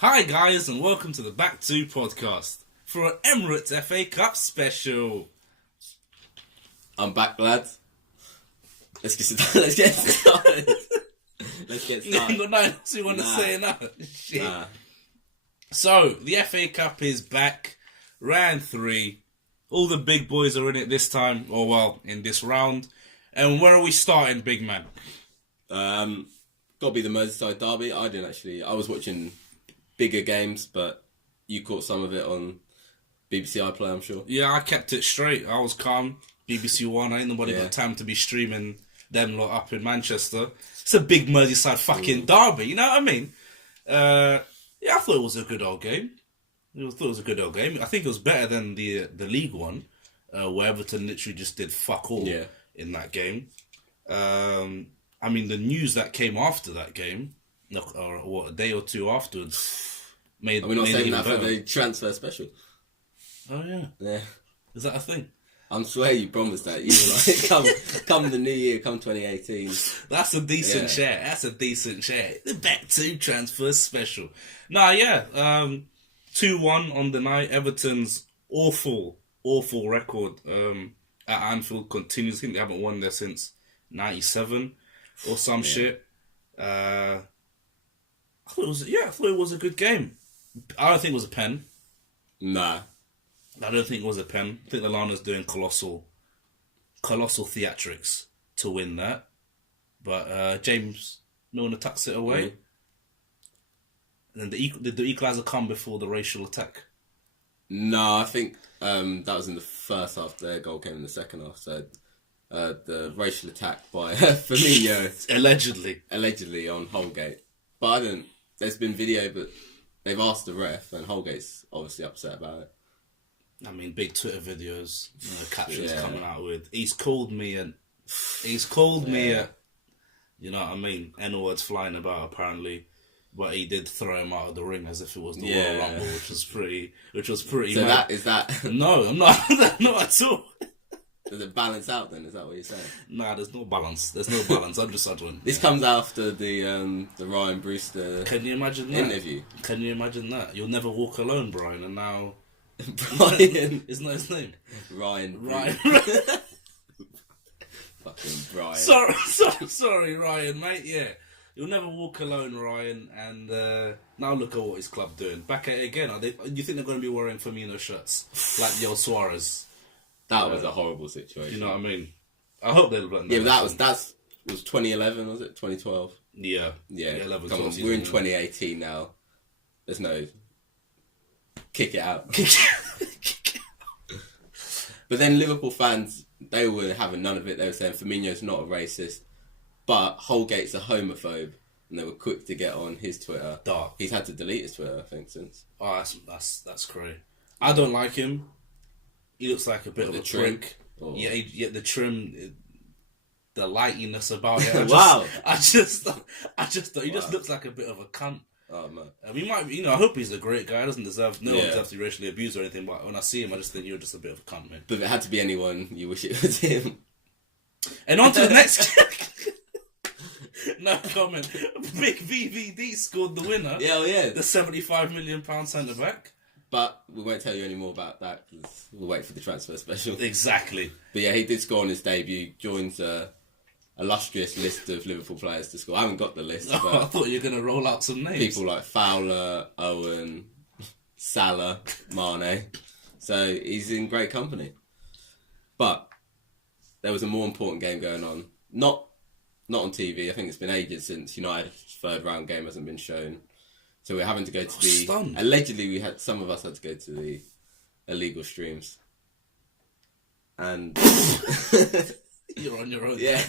Hi guys and welcome to the Back 2 podcast for an Emirates FA Cup special. I'm back, lads. Let's get started. Let's get You started. ain't got nothing else you want to say now. Shit. Nah. So, the FA Cup is back, round 3. All the big boys are in it this time, or well, in this round. And where are we starting, big man? Gotta be the Merseyside derby. I didn't actually. I was watching bigger games, but you caught some of it on BBC iPlayer, I'm sure. Yeah, I kept it straight. I was calm. BBC One, ain't nobody got time to be streaming them lot up in Manchester. It's a big Merseyside fucking derby, you know what I mean? Yeah, I thought it was a good old game. I think it was better than the League One, where Everton literally just did fuck all in that game. I mean, the news that came after that game, or what, a day or two afterwards, made. Are we not made it saying even that for better. the transfer special? Oh yeah, Yeah. is that a thing? I'm swear you promised that. You were like, come the new year, come 2018. That's a decent share. That's a decent share. The Back 2 transfer special. Nah, yeah. 2-1 on the night. Everton's awful record at Anfield continues. I think they haven't won there since 97 or some shit. I thought it was a good game. I don't think it was a pen. Nah. I don't think it was a pen. I think Lallana's doing colossal theatrics to win that. But James Milner tucks it away. And then did the equaliser come before the racial attack? No, I think that was in the first half. Their goal came in the second half. So the racial attack by Firmino Allegedly on Holgate. But I don't. There's been video, but they've asked the ref, and Holgate's obviously upset about it. I mean, big Twitter videos, captions coming out with, he's called me, you know what I mean, N-words flying about apparently, but he did throw him out of the ring as if it was the Royal Rumble, which was pretty So mad. is that No, I'm not, not at all. Does it balance out then? Is that what you're saying? Nah, there's no balance. I'm just wondering. This comes after the Ryan Brewster Can you imagine that? interview. Can you imagine that? You'll never walk alone, Brian, and now... Brian. Isn't that his name? Ryan. Fucking Brian. Sorry, Ryan, mate. Yeah, you'll never walk alone, Ryan. And now look at what his club doing. Back at it again. You think they're going to be wearing Firmino shirts like Yo Suarez? That was a horrible situation. You know what I mean? I hope they'll learn. Yeah, but that was 2011, was it? 2012. Yeah. Yeah. 11, Come on, 12 we're in season. 2018 now. There's no kick it out. But then Liverpool fans, they were having none of it. They were saying Firmino's not a racist, but Holgate's a homophobe, and they were quick to get on his Twitter. Dark. He's had to delete his Twitter, I think, since. Oh, that's crazy. I don't like him. He looks like a bit of a prick. Or... Yeah, the trim, the lightiness about it. Wow. I just thought he just looks like a bit of a cunt. Oh man. He might, I hope he's a great guy. He doesn't deserve, no one deserves to be racially abused or anything. But when I see him, I just think you're just a bit of a cunt, man. But if it had to be anyone, you wish it was him. And on to the next. No comment. Big VVD scored the winner. Yeah, The £75 million centre back. But we won't tell you any more about that because we'll wait for the transfer special. Exactly. But yeah, he did score on his debut. Joins a illustrious list of Liverpool players to score. I haven't got the list. Oh, but I thought you were going to roll out some names. people like Fowler, Owen, Salah, Mane. So he's in great company. But there was a more important game going on. Not on TV. I think it's been ages since United's third round game hasn't been shown. So we're having to go to the... Stunned. Allegedly, some of us had to go to the illegal streams. And... You're on your own. Yeah.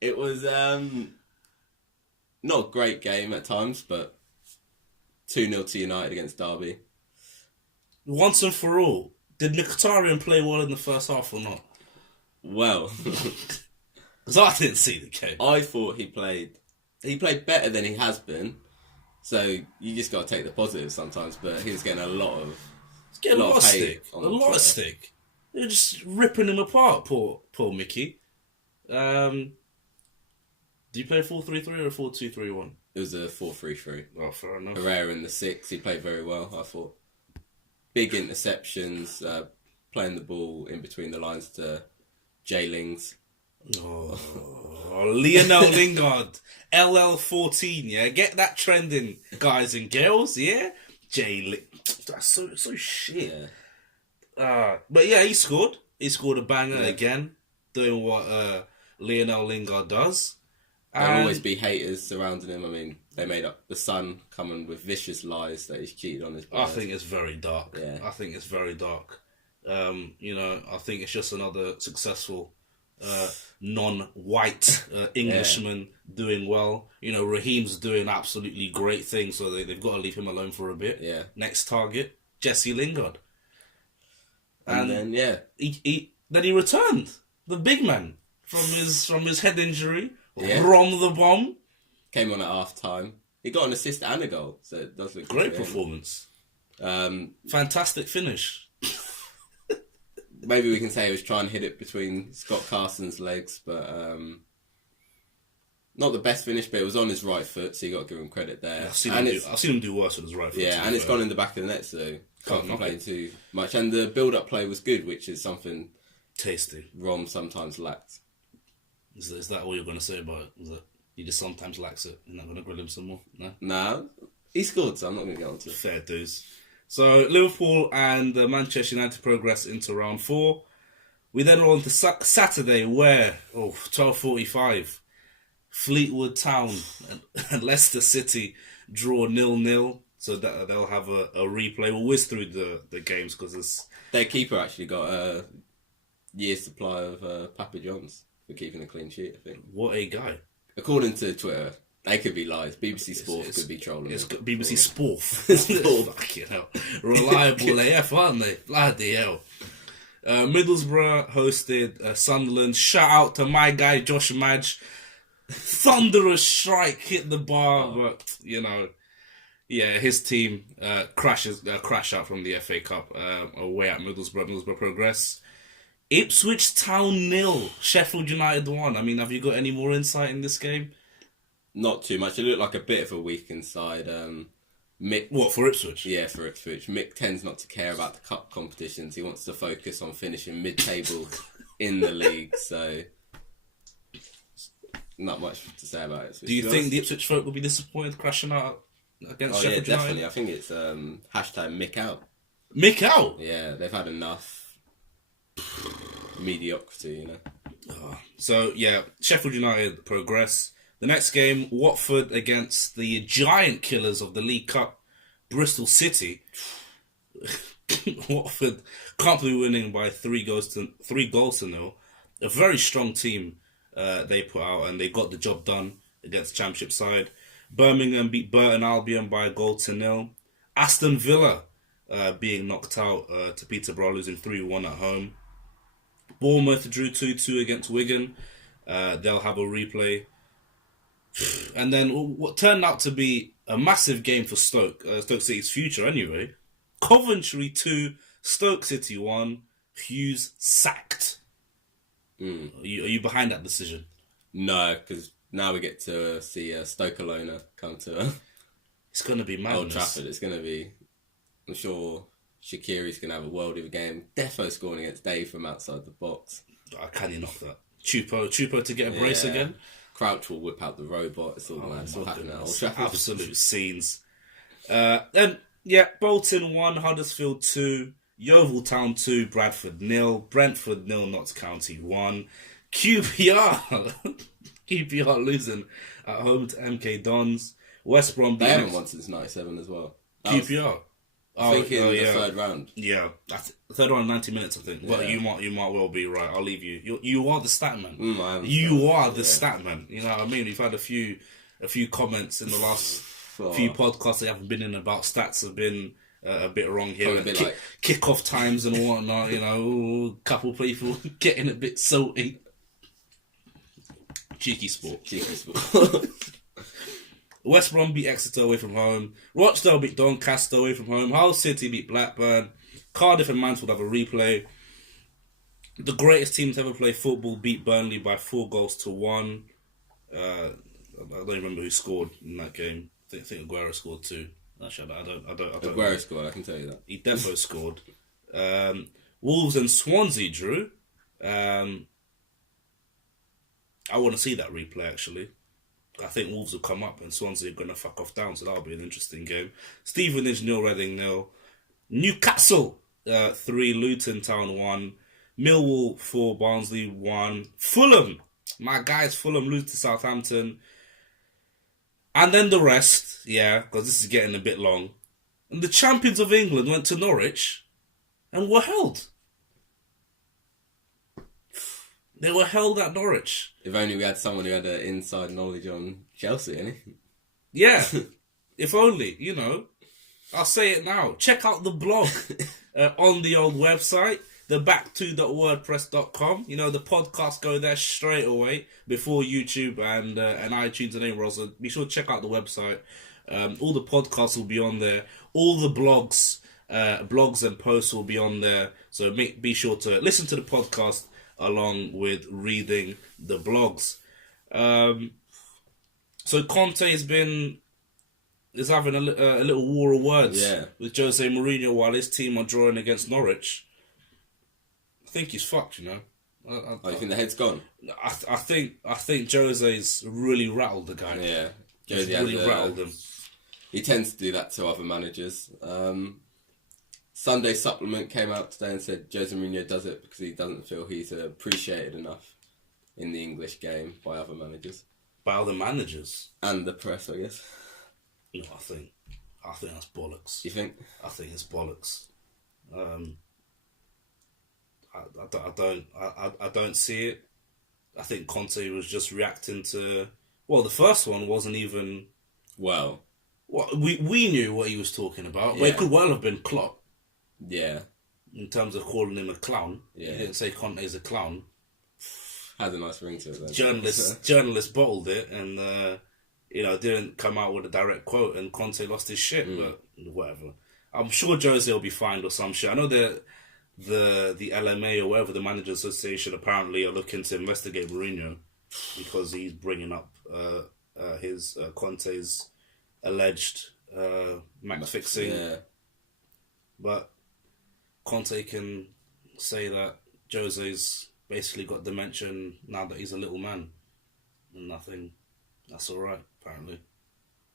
It was not a great game at times, but 2-0 to United against Derby. Once and for all, did Mkhitaryan play well in the first half or not? Well, Because I didn't see the game. I thought he played better than he has been. So you just got to take the positives sometimes, but he was getting a lot of stick. on A lot Twitter. of stick. They're just ripping him apart, poor Mickey. Do you play 4-3-3 or 4-2-3-1? It was a 4-3-3. Oh, fair enough. Herrera in the 6. He played very well, I thought. Big interceptions, playing the ball in between the lines to J-Lings. Oh, Lionel Lingard, LL14, yeah? Get that trending, guys and girls, yeah? That's so shit. Yeah. But yeah, he scored. He scored a banger again, doing what Lionel Lingard does. There'll always be haters surrounding him. I mean, they made up the Sun coming with vicious lies that he's cheated on his players. I think it's very dark. Yeah. I think it's very dark. I think it's just another successful non-white Englishman doing well. Raheem's doing absolutely great things, so they've got to leave him alone for a bit. Yeah. Next target, Jesse Lingard. And then, he returned, the big man, from his head injury. Yeah. Rom the bomb. Came on at half time. He got an assist and a goal, so it does look Great good. performance. Fantastic finish. Maybe we can say he was trying to hit it between Scott Carson's legs, but not the best finish, but it was on his right foot, so you got to give him credit there. I've seen him do worse with his right foot. Yeah, and it's gone in the back of the net, so can't complain too much. And the build-up play was good, which is something tasty Rom sometimes lacked. Is that all you're going to say about it? Is that he just sometimes lacks it? You're not going to grill him some more? No? Nah, he scored, so I'm not going to get on to it. Fair dues. So, Liverpool and Manchester United progress into round 4. We then roll into Saturday, where, 12:45, Fleetwood Town and Leicester City draw 0-0. So that they'll have a replay. We'll whiz through the games because their keeper actually got a year's supply of Papa John's for keeping a clean sheet, I think. What a guy. According to Twitter, they could be lies. BBC Sport could be trolling. It's BBC Sport. Fucking hell. Reliable AF, aren't they? Bloody hell. Middlesbrough hosted Sunderland. Shout out to my guy Josh Madge. Thunderous strike, hit the bar, but, his team crash out from the FA Cup away at Middlesbrough. Middlesbrough progress. Ipswich Town 0, Sheffield United 1. I mean, have you got any more insight in this game? Not too much. It looked like a bit of a weakened side. Mick, what, for Ipswich? Yeah, for Ipswich. Mick tends not to care about the cup competitions. He wants to focus on finishing mid-table in the league. So, not much to say about it. Do you think the Ipswich folk will be disappointed crashing out against Sheffield United? Yeah, definitely. I think it's hashtag Mick out. Mick out? Yeah, they've had enough mediocrity, So, Sheffield United progress. The next game, Watford against the giant killers of the League Cup, Bristol City. Watford comfortably winning by 3 goals to 0. A very strong team they put out, and they got the job done against the Championship side. Birmingham beat Burton Albion by 1-0. Aston Villa being knocked out to Peterborough, losing 3-1 at home. Bournemouth drew 2-2 against Wigan. They'll have a replay. And then what turned out to be a massive game for Stoke City's future anyway. Coventry 2, Stoke City 1, Hughes sacked. Are you behind that decision? No, because now we get to see Stoke Alona come to it's going to be madness. Old Trafford. It's going to be, I'm sure Shaqiri's going to have a world of a game. Defo scoring against Dave from outside the box. Can you knock that? Chupo to get a brace again? Crouch will whip out the robot. It's all mad. It's all happening at Old Trafford. Absolute scenes. Bolton 1, Huddersfield 2, Yeovil Town 2, Bradford 0, Brentford 0, Notts County 1, QPR losing at home to MK Dons, West Brom. They haven't won since '97 as well. QPR. I think in the third round. Yeah, that's third round, 90 minutes, I think. But you might well be right. I'll leave you. You are the stat man. You are the stat man. You know what I mean? We've had a few comments in the last few podcasts that haven't been in about stats have been a bit wrong here. Kick-off times and whatnot. A couple people getting a bit salty. Cheeky sport. West Brom beat Exeter away from home. Rochdale beat Doncaster away from home. Hull City beat Blackburn. Cardiff and Mansfield have a replay. The greatest team to ever play football beat Burnley by 4-1. I don't remember who scored in that game. I think Aguero scored 2. Actually, I don't. Aguero scored, I can tell you that. He defo scored. Wolves and Swansea drew. I want to see that replay, actually. I think Wolves will come up and Swansea are going to fuck off down, so that'll be an interesting game. Stevenage 0, Reading 0. Newcastle 3, Luton Town 1. Millwall 4, Barnsley 1. Fulham, my guys, Fulham lose to Southampton. And then the rest, yeah, because this is getting a bit long. And the champions of England went to Norwich and were held. They were held at Norwich. If only we had someone who had an inside knowledge on Chelsea, innit? Yeah, if only, you know. I'll say it now. Check out the blog on the old website, theback2.wordpress.com. You know, the podcasts go there straight away before YouTube and iTunes and anywhere else. So be sure to check out the website. All the podcasts will be on there. All the blogs and posts will be on there. So be sure to listen to the podcast along with reading the blogs. So Conte is having a little war of words with Jose Mourinho while his team are drawing against Norwich. I think he's fucked, you know. You think the head's gone? I think Jose's really rattled the guy. Yeah, Jose really rattled him. He tends to do that to other managers. Sunday Supplement came out today and said Jose Mourinho does it because he doesn't feel he's appreciated enough in the English game by other managers. By other managers? And the press, I guess. No, I think that's bollocks. You think? I think it's bollocks. I don't see it. I think Conte was just reacting to. Well, the first one wasn't even. Well, we knew what he was talking about, but it could well have been Klopp. Yeah. In terms of calling him a clown, yeah. He didn't say Conte's a clown. Had a nice ring to it. Then. Journalists bottled it and. Didn't come out with a direct quote, and Conte lost his shit. But whatever, I'm sure Jose will be fined or some shit. I know that the LMA or whatever, the Managers Association, apparently are looking to investigate Mourinho because he's bringing up his Conte's alleged match fixing. Yeah. But Conte can say that Jose's basically got dementia now that he's a little man, and nothing. That's all right, apparently.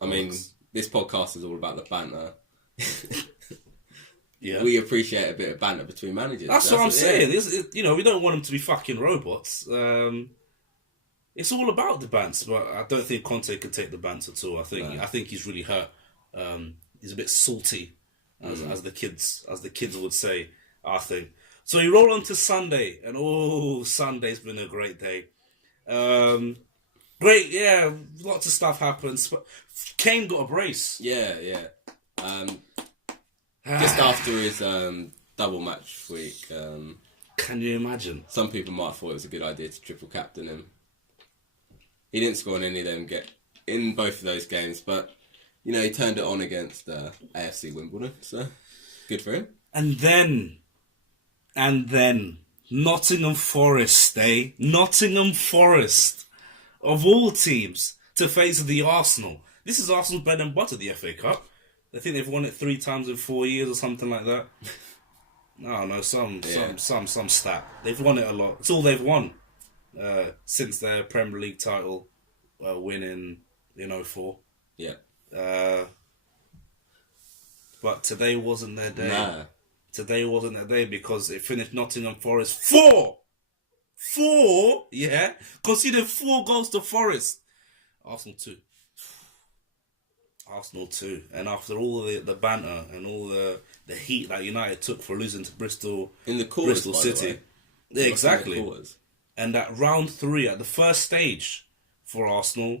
I mean, this podcast is all about the banter. Yeah, we appreciate a bit of banter between managers. That's what I'm saying. We don't want them to be fucking robots. It's all about the bants, but I don't think Conte can take the bants at all. I think he's really hurt. He's a bit salty, as the kids would say. I think. So you roll on to Sunday, and Sunday's been a great day. Great, yeah, lots of stuff happens. Kane got a brace. Yeah. Just after his double match week. Can you imagine? Some people might have thought it was a good idea to triple captain him. He didn't score in any of them in both of those games, but he turned it on against AFC Wimbledon, so good for him. And then Nottingham Forest, Nottingham Forest. Of all teams to face the Arsenal. This is Arsenal's bread and butter, the FA Cup. I think they've won it 3 times in 4 years or something like that. No, some stat. They've won it a lot. It's all they've won since their Premier League title win in 2004. Yeah. But today wasn't their day. Nah. Today wasn't their day because it finished Nottingham Forest 4. 4, yeah, conceded 4 goals to Forest. Arsenal 2. And after all the banter and all the heat that United took for losing to Bristol City. Yeah, exactly. And that round 3 at the first stage for Arsenal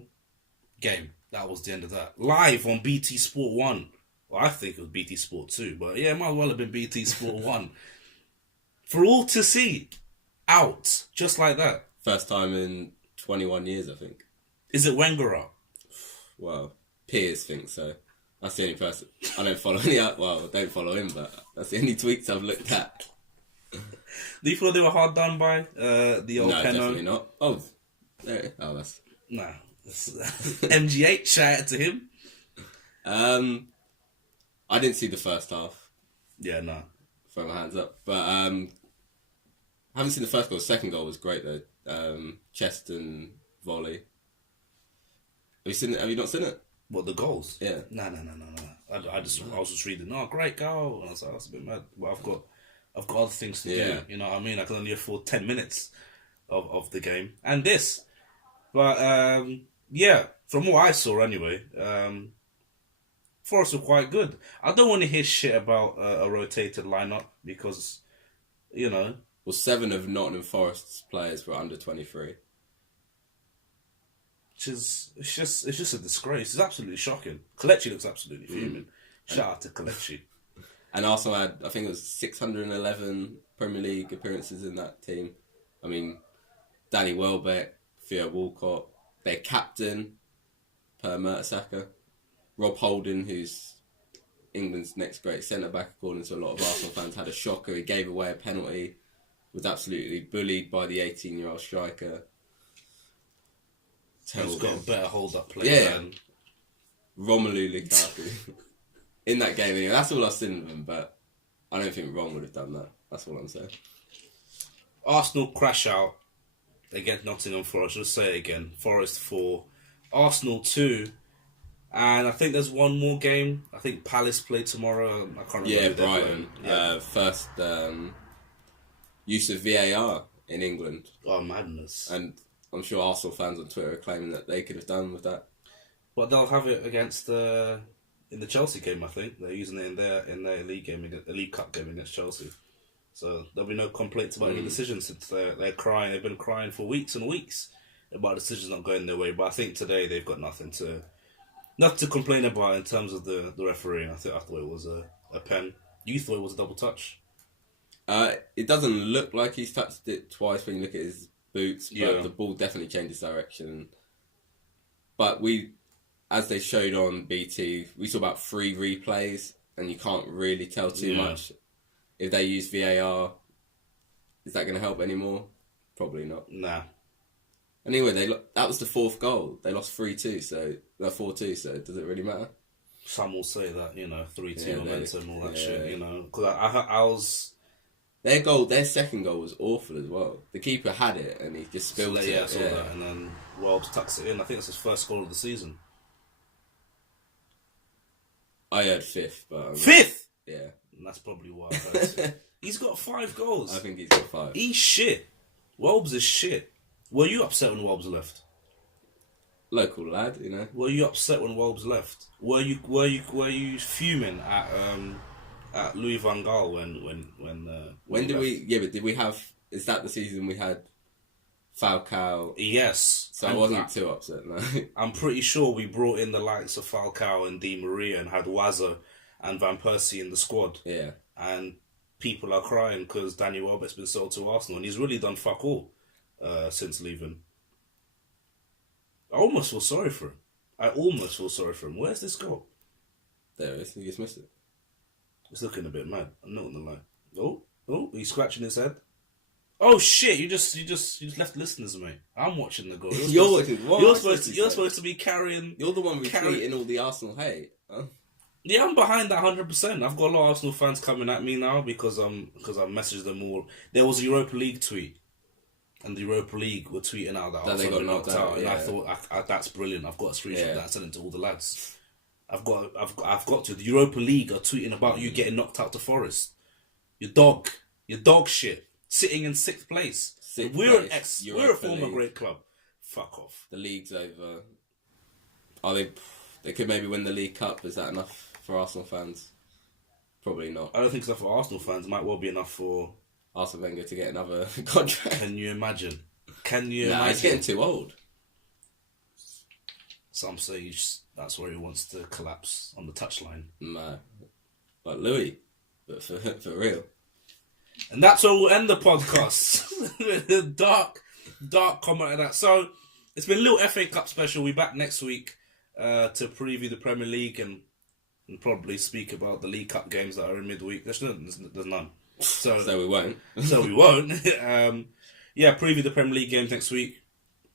game, that was the end of that. Live on BT Sport 1. Well, I think it was BT Sport 2, but yeah, it might well have been BT Sport 1. For all to see. Out, just like that. First time in 21 years, I think. Is it Wenger out? Well, Piers thinks so. That's the only person. I don't follow any. Well, I don't follow him, but that's the only tweets I've looked at. Do you feel they were hard done by the old Penno? No, definitely not. Oh, there. Oh, that's. Nah, MGH, shout out to him. I didn't see the first half. Yeah, no. Throw my hands up. But I haven't seen the first goal. The second goal was great though. Chest and volley. Have you seen it? Have you not seen it? What, the goals? Yeah. No. I was just reading. Oh, great goal. And I was like, that's a bit mad. But I've got other things to do. You know what I mean? I can only afford 10 minutes of the game and this. But yeah, from what I saw anyway, Forest were quite good. I don't want to hear shit about a rotated lineup because, you know. Well, 7 of Nottingham Forest's players were under 23. It's just a disgrace. It's absolutely shocking. Kelechi looks absolutely fuming. Shout out to Kelechi. And Arsenal had, I think it was 611 Premier League appearances in that team. I mean, Danny Welbeck, Theo Walcott, their captain, Per Mertesacker, Rob Holding, who's England's next great centre-back, according to a lot of Arsenal fans, had a shocker. He gave away a penalty, was absolutely bullied by the 18-year-old striker. He's got a better hold-up play than Romelu Lukaku. In that game, anyway. That's all I've seen of him, but I don't think Ron would have done that. That's all I'm saying. Arsenal crash out against Nottingham Forest. Let's say it again. Forest 4, Arsenal 2. And I think there's one more game. I think Palace play tomorrow. I can't remember. Yeah, Brighton. First use of VAR in England. Oh, madness. And I'm sure Arsenal fans on Twitter are claiming that they could have done with that. But they'll have it against in the Chelsea game, I think. They're using it in their league game, the League Cup game against Chelsea. So there'll be no complaints about any decisions since they're crying. They've been crying for weeks and weeks about decisions not going their way. But I think today they've got nothing to complain about in terms of the refereeing. I thought it was a pen. You thought it was a double touch? It doesn't look like he's touched it twice when you look at his boots, but the ball definitely changes direction. But as they showed on BT, we saw about 3 replays, and you can't really tell too much. If they use VAR, is that going to help anymore? Probably not. Nah. Anyway, that was the 4th goal. They lost 3-2, so 4-2. So does it really matter? Some will say that 3-2 momentum, all that shit. Because I was. Their second goal was awful as well. The keeper had it and he just spilled it. Yeah, I saw that, and then Welbs tucks it in. I think it's his first goal of the season. I heard 5th, but 5th. Yeah, and that's probably why I heard. He's got 5 goals. I think he's got 5. He's shit. Welbs is shit. Were you upset when Welbs left? Local lad, Were you upset when Welbs left? Were you fuming at Louis van Gaal when did we? Yeah, but did we have? Is that the season we had Falcao? Yes. So I wasn't too upset. No. I'm pretty sure we brought in the likes of Falcao and Di Maria and had Wazza and Van Persie in the squad. Yeah. And people are crying because Danny Welbeck's been sold to Arsenal and he's really done fuck all since leaving. I almost feel sorry for him. Where's this goal? There it is. He just missed it. It's looking a bit mad. I'm not gonna lie. Oh, he's scratching his head. Oh shit! You just left listeners, mate. I'm watching the goal. You're supposed to be carrying. You're the one retweeting all the Arsenal hate. Huh? Yeah, I'm behind that 100%. I've got a lot of Arsenal fans coming at me now because I've messaged them all. There was a Europa League tweet, and the Europa League were tweeting out that Arsenal got knocked out, and I thought that's brilliant. I've got a screenshot of that, sent it to all the lads. I've got to. The Europa League are tweeting about you getting knocked out to Forest. Your dog shit. Sitting in 6th place. We're a former great club. Fuck off. The league's over. Are they? They could maybe win the League Cup. Is that enough for Arsenal fans? Probably not. I don't think it's enough for Arsenal fans. It might well be enough for Arsene Wenger to get another contract. Can you imagine? He's getting too old. Some say that's where he wants to collapse on the touchline. No. Like Louis, but for real. And that's where we'll end the podcast. dark comment of that. So, it's been a little FA Cup special. We're back next week to preview the Premier League and probably speak about the League Cup games that are in midweek. There's none. So we won't. So we won't. Preview the Premier League games next week.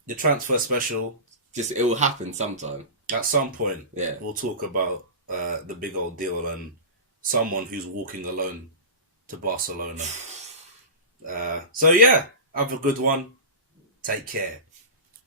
The transfer special. Just it will happen sometime. At some point, Yeah. we'll talk about the big old deal and someone who's walking alone to Barcelona. So yeah, have a good one. Take care.